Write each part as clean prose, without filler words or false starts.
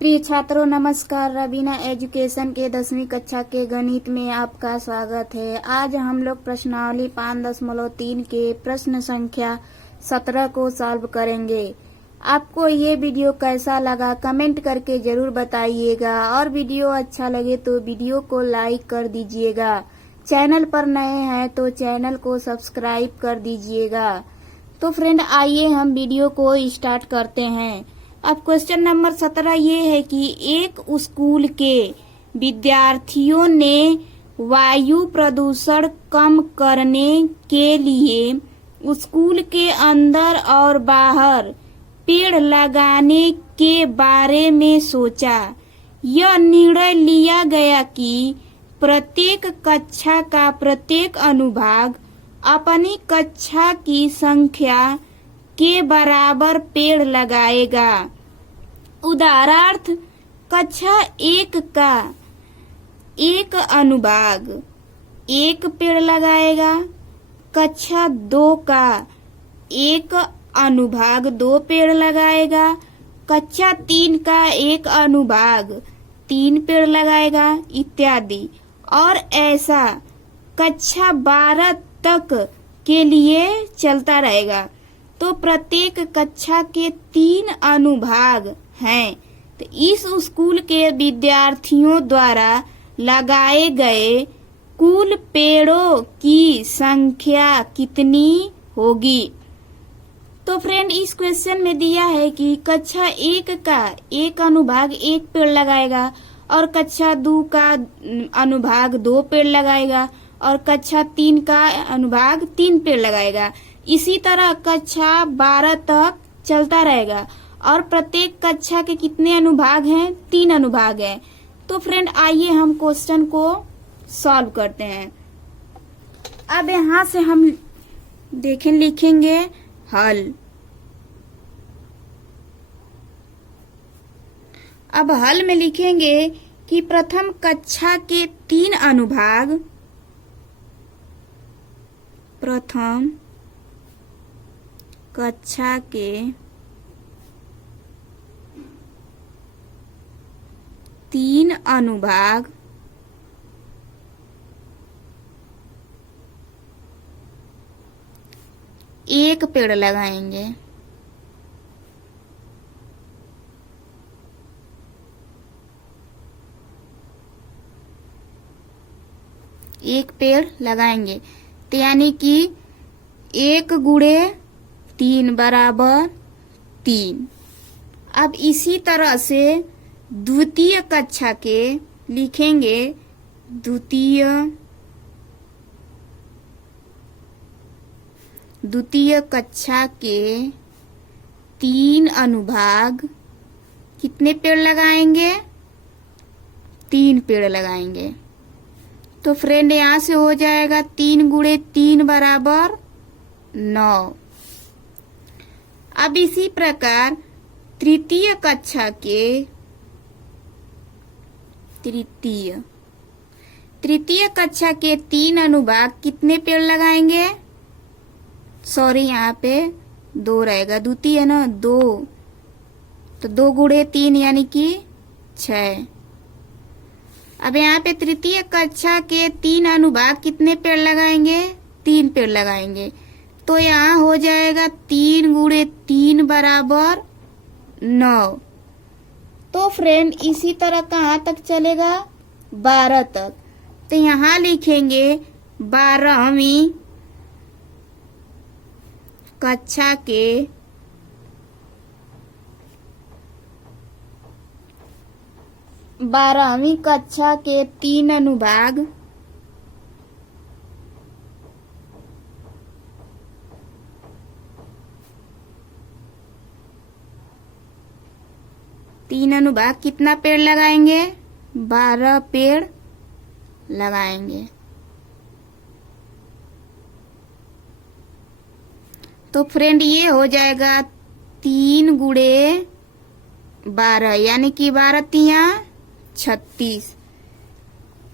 प्रिय छात्रों नमस्कार। रवीना एजुकेशन के 10वीं कक्षा के गणित में आपका स्वागत है। आज हम लोग प्रश्नावली 5.3 के प्रश्न संख्या 17 को सॉल्व करेंगे। आपको ये वीडियो कैसा लगा कमेंट करके जरूर बताइएगा और वीडियो अच्छा लगे तो वीडियो को लाइक कर दीजिएगा। चैनल पर नए हैं तो चैनल को सब्सक्राइब कर दीजिएगा। तो फ्रेंड आइए हम वीडियो को स्टार्ट करते हैं। अब क्वेश्चन नंबर 17 ये है कि एक स्कूल के विद्यार्थियों ने वायु प्रदूषण कम करने के लिए स्कूल के अंदर और बाहर पेड़ लगाने के बारे में सोचा। यह निर्णय लिया गया कि प्रत्येक कक्षा का प्रत्येक अनुभाग अपनी कक्षा की संख्या के बराबर पेड़ लगाएगा। उदाहरणार्थ कक्षा 1 का एक अनुभाग 1 पेड़ लगाएगा, कक्षा 2 का एक अनुभाग 2 पेड़ लगाएगा, कक्षा 3 का एक अनुभाग 3 पेड़ लगाएगा इत्यादि। और ऐसा कक्षा 12 तक के लिए चलता रहेगा। तो प्रत्येक कक्षा के 3 अनुभाग हैं। तो इस स्कूल के विद्यार्थियों द्वारा लगाए गए कुल पेड़ों की संख्या कितनी होगी। तो फ्रेंड इस क्वेश्चन में दिया है कि कक्षा 1 का एक अनुभाग 1 पेड़ लगाएगा और कक्षा 2 का अनुभाग 2 पेड़ लगाएगा और कक्षा 3 का अनुभाग 3 पेड़ लगाएगा। इसी तरह कक्षा 12 तक चलता रहेगा और प्रत्येक कक्षा के कितने अनुभाग हैं? 3 अनुभाग हैं। तो फ्रेंड आइए हम क्वेश्चन को सॉल्व करते हैं। अब यहाँ से हम लिखेंगे हल। अब हल में लिखेंगे कि प्रथम कक्षा के 3 अनुभाग प्रथम कक्षा के 3 अनुभाग एक पेड़ लगाएंगे। एक पेड़ लगाएंगे तो यानी कि 1 गुणे 3 बराबर 3। अब इसी तरह से द्वितीय कक्षा के लिखेंगे द्वितीय कक्षा के 3 अनुभाग कितने पेड़ लगाएंगे? 3 पेड़ लगाएंगे। तो फ्रेंड यहाँ से हो जाएगा 3 गुणे 3 बराबर 9। अब इसी प्रकार तृतीय कक्षा के तृतीय कक्षा के 3 अनुभाग कितने पेड़ लगाएंगे? सॉरी यहाँ पे 2 रहेगा, द्वितीय है ना 2, तो 2 गुणे 3 यानी कि 6। अब यहाँ पे तृतीय कक्षा के 3 अनुभाग कितने पेड़ लगाएंगे? 3 पेड़ लगाएंगे। तो यहाँ हो जाएगा 3 गुणे 3 बराबर 9। तो फ्रेंड इसी तरह कहाँ तक चलेगा? 12 तक। तो यहाँ लिखेंगे 12वीं कक्षा के 12वीं कक्षा के 3 अनुभाग कितना पेड़ लगाएंगे? 12 पेड़ लगाएंगे। तो फ्रेंड ये हो जाएगा 3 गुणे 12 यानी कि 12 तिया 36।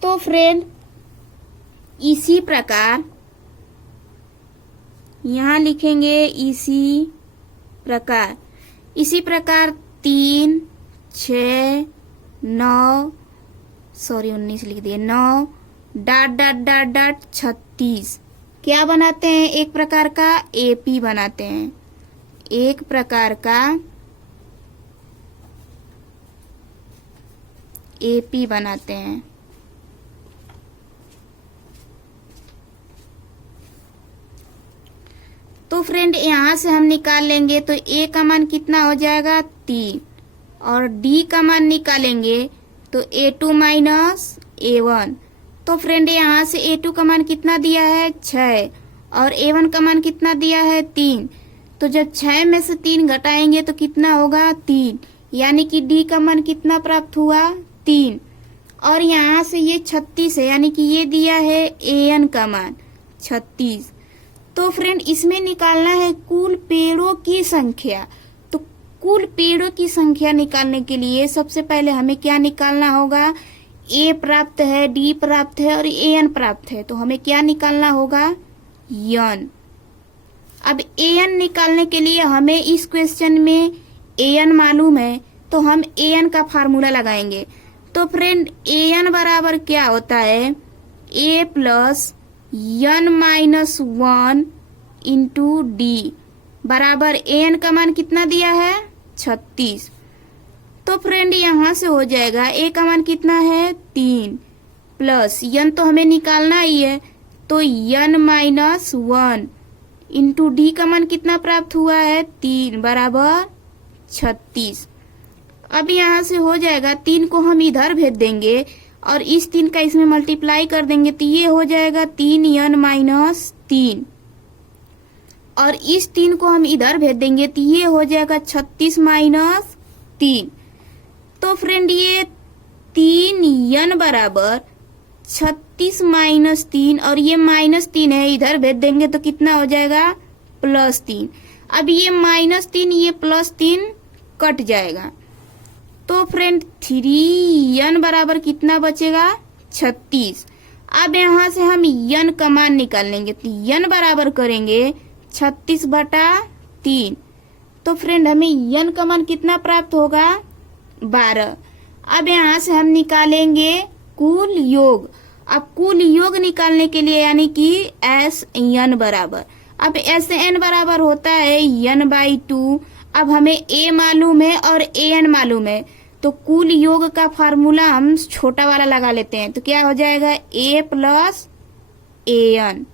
तो फ्रेंड इसी प्रकार यहाँ लिखेंगे इसी प्रकार 3, 6 9 सॉरी 19 लिख दिए 9 डाट डाट डाट डाट 36 क्या बनाते हैं? एक प्रकार का एपी बनाते हैं, एक प्रकार का एपी बनाते हैं। तो फ्रेंड यहां से हम निकाल लेंगे तो ए का मान कितना हो जाएगा 3 और डी का मान निकालेंगे तो A2 माइनस A1। तो फ्रेंड यहाँ से A2 का मान कितना दिया है 6 और A1 का मान कितना दिया है 3। तो जब 6 में से 3 घटाएंगे तो कितना होगा 3, यानी कि D का मान कितना प्राप्त हुआ 3। और यहाँ से ये 36 है, यानी कि ये दिया है AN का मान 36। तो फ्रेंड इसमें निकालना है कुल पेड़ों की संख्या। तो कुल पेड़ों की संख्या निकालने के लिए सबसे पहले हमें क्या निकालना होगा? ए प्राप्त है, डी प्राप्त है और एन प्राप्त है, तो हमें क्या निकालना होगा? एन। अब एन निकालने के लिए हमें इस क्वेश्चन में एन मालूम है, तो हम एन का फार्मूला लगाएंगे। तो फ्रेंड एन बराबर क्या होता है? A plus N minus 1 into D बराबर एन का मान कितना दिया है 36। तो फ्रेंड यहाँ से हो जाएगा ए का मान कितना है 3 प्लस एन तो हमें निकालना ही है, तो एन माइनस 1 इंटू डी का मान कितना प्राप्त हुआ है 3 बराबर 36। अब यहाँ से हो जाएगा 3 को हम इधर भेज देंगे और इस 3 का इसमें मल्टीप्लाई कर देंगे तो ये हो जाएगा 3n माइनस 3 और इस 3 को हम इधर भेज देंगे तो ये हो जाएगा 36 माइनस 3। तो फ्रेंड ये 3n बराबर 36 माइनस 3 और ये माइनस 3 है, इधर भेज देंगे तो कितना हो जाएगा +3। अब ये -3 ये +3 कट जाएगा, तो फ्रेंड 3n बराबर कितना बचेगा 36। अब यहाँ से हम n का मान निकाल लेंगे तो n बराबर करेंगे 36/3। तो फ्रेंड हमें n का मान कितना प्राप्त होगा 12। अब यहाँ से हम निकालेंगे कुल योग। अब कुल योग निकालने के लिए यानी कि SN बराबर, अब SN बराबर होता है n/2। अब हमें a मालूम है और an मालूम है, तो कुल योग का फार्मूला हम छोटा वाला लगा लेते हैं, तो क्या हो जाएगा a प्लस an।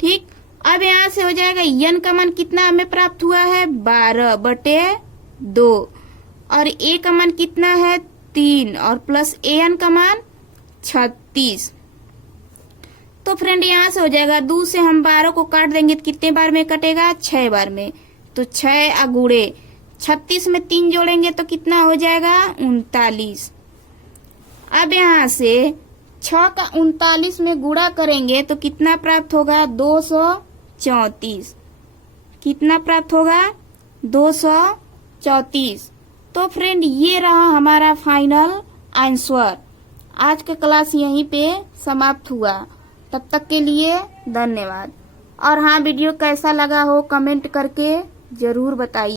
ठीक, अब यहाँ से हो जाएगा n का मान कितना हमें प्राप्त हुआ है 12/2 और a का मान कितना है 3 और प्लस an का मान 36। तो फ्रेंड यहाँ से हो जाएगा 2 से हम 12 को काट देंगे तो कितने बार में कटेगा 6 बार में, तो 6 अगुड़े 36 में 3 जोड़ेंगे तो कितना हो जाएगा 39। अब यहाँ से 6 का 39 में गुणा करेंगे तो कितना प्राप्त होगा 234। कितना प्राप्त होगा 234। तो फ्रेंड ये रहा हमारा फाइनल आंसर। आज का क्लास यहीं पे समाप्त हुआ। तब तक के लिए धन्यवाद। और हाँ, वीडियो कैसा लगा हो कमेंट करके जरूर बताइए।